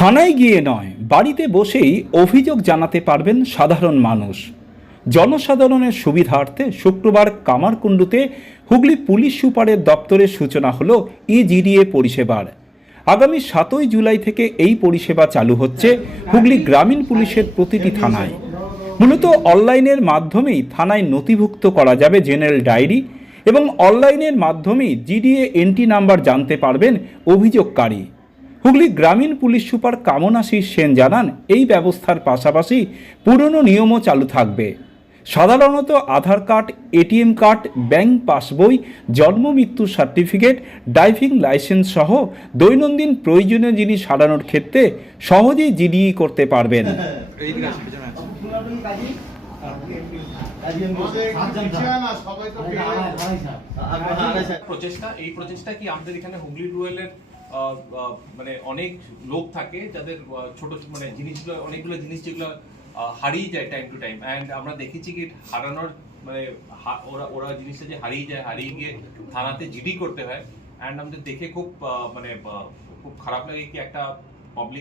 থানায় গিয়ে নয়, বাড়িতে বসেই অভিযোগ জানাতে পারবেন সাধারণ মানুষ। জনসাধারণের সুবিধার্থে শুক্রবার কামারকুণ্ডুতে হুগলি পুলিশ সুপারের দপ্তরের সূচনা হলো ইজিডিএ পরিষেবার। আগামী 7ই জুলাই থেকে এই পরিষেবা চালু হচ্ছে হুগলি গ্রামীণ পুলিশের প্রতিটি থানায়। মূলত অনলাইনের মাধ্যমেই থানায় নথিভুক্ত করা যাবে জেনারেল ডায়েরি এবং অনলাইনের মাধ্যমেই জিডিএ এন্ট্রি নাম্বার জানতে পারবেন অভিযোগকারী। হুগলি গ্রামীণ পুলিশ সুপার কামনাশীষ সেন জানান, এই ব্যবস্থার পাশাপাশি পুরনো নিয়মও চালু থাকবে। সাধারণত Aadhaar card, ATM card, bank পাসবই, জন্ম মৃত্যু সার্টিফিকেট, ড্রাইভিং লাইসেন্স সহ দৈনন্দিন প্রয়োজনীয় জিনিস হারানোর ক্ষেত্রে সহজেই জিডিই করতে পারবেন। প্রচেষ্টা কি আমাদের এখানে হুগলি রুরালের মানে অনেক লোক থাকে যাদের ছোট মানে জিনিসগুলো, অনেকগুলো জিনিস যেগুলো হারিয়ে যায় টাইম টু টাইম, অ্যান্ড আমরা দেখেছি কি হারানোর মানে ওরা জিনিসটা যে হারিয়ে যায়, হারিয়ে গিয়ে থানাতে জিডি করতে হয়। অ্যান্ড আমাদের দেখে খুব মানে খুব খারাপ লাগে কি একটা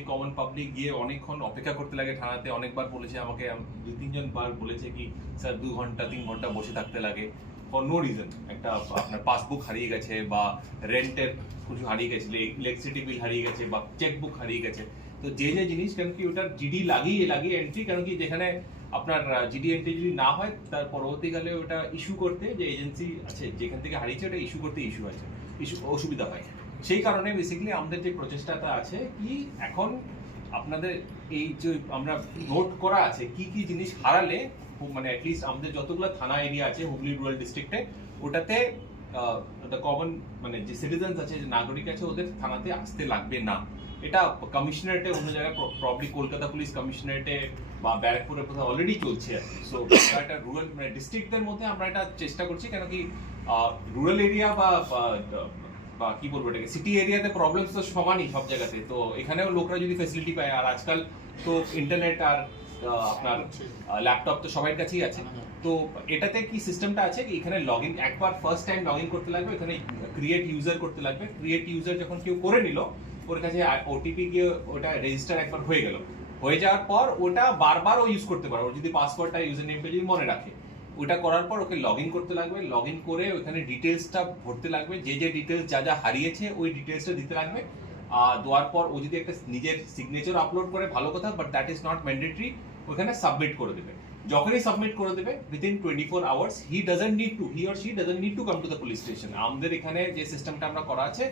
কমন পাবলিক গিয়ে অনেকক্ষণ অপেক্ষা করতে লাগে থানাতে। অনেকবার বলেছে আমাকে, 2-3 বার বলেছে কি স্যার 2 ঘন্টা 3 ঘন্টা বসে থাকতে লাগে ফর নো রিজন। একটা আপনার পাসবুক হারিয়ে গেছে বা রেন্টের কিছু হারিয়ে গেছে, ইলেকট্রিসিটি বিল হারিয়ে গেছে বা চেকবুক হারিয়ে গেছে। তো যে জিনিস কেন কি ওটার জিডি লাগিয়ে এন্ট্রি, কারণ কি যেখানে আপনার জিডি এন্ট্রি যদি না হয় তার পরবর্তীকালে ওটা ইস্যু করতে যে এজেন্সি আছে যেখান থেকে হারিয়েছে ওটা ইস্যু করতে অসুবিধা হয়। সেই কারণে বেসিক্যালি আমাদের যে প্রচেষ্টাটা আছে কি এখন আপনাদের এই যে আমরা নোট করা আছে কি কি জিনিস হারালে মানে অ্যাটলিস্ট আমাদের যতগুলো থানা এরিয়া আছে হুগলি রুরাল ডিস্ট্রিক্টে, ওটাতে কমন মানে যে সিটিজেন্স আছে, যে নাগরিক আছে, ওদের থানাতে আসতে লাগবে না। এটা কমিশনারেটে অন্য জায়গায় প্রবলি কলকাতা পুলিশ কমিশনারেটে বা ব্যারাকপুরে কোথাও অলরেডি চলছে আর কি। সো এটা রুরাল মানে ডিস্ট্রিক্টদের মধ্যে আমরা এটা চেষ্টা করছি, কেন কি রুরাল এরিয়া বা কি বলবো এটাকে সিটি এরিয়াতে প্রবলেমস তো সমানই সব জায়গাতে। তো এখানেও লোকরা যদি ফ্যাসিলিটি পায়, আর আজকাল তো ইন্টারনেট আর আপনার ল্যাপটপ তো সবার কাছেই আছে। তো এটাতে কি সিস্টেমটা আছে কি এখানে লগইন একবার ফার্স্ট টাইম লগইন করতে লাগবে, এখানে ক্রিয়েট ইউজার করতে লাগবে। ক্রিয়েট ইউজার যখন কেউ করে নিল, ওর কাছে ওটিপি গিয়ে ওটা রেজিস্টার একবার হয়ে যাওয়ার পর ওটা বারবার ও ইউজ করতে পারে। ওর যদি পাসওয়ার্ডটা ইউজার নেমটা যদি মনে রাখে, ওটা করার পর ওকে লগইন করতে লাগবে। লগইন করে ওখানে ডিটেলসটা ভরতে লাগবে, যে ডিটেলস যা হারিয়েছে ওই ডিটেলসটা দিতে লাগবে। দেওয়ার পর ও যদি একটা নিজের সিগনেচার আপলোড করে ভালো কথা, but that is not mandatory. ওখানে সাবমিট করে দেবে। যখনই সাবমিট করে দেবে within 24 hours he or she doesn't need to come to the police station. আমাদের এখানে যে সিস্টেমটা আমরা করা আছে,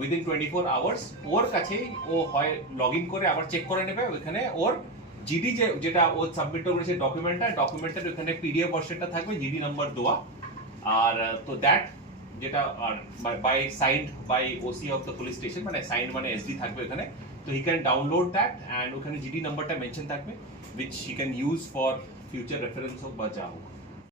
উইদিন 24 আওয়ার্স ওর কাছেই ও হয় লগইন করে আবার চেক করে নেবে। ওইখানে ওর জিডি যেটা ও সাবমিট করেছে ডকুমেন্টের ওখানে পিডিএফ ভার্সনটা থাকবে, জিডি নাম্বার দেওয়া। আর তো দ্যাট যেটা by signed by OC of the police station, মানে সাইন্ড মানে এসডি থাকবে ওখানে। তো he can download that, and ওখানে জিডি নাম্বারটা মেনশন থাকবে, which he can use for future reference of বা যা হোক।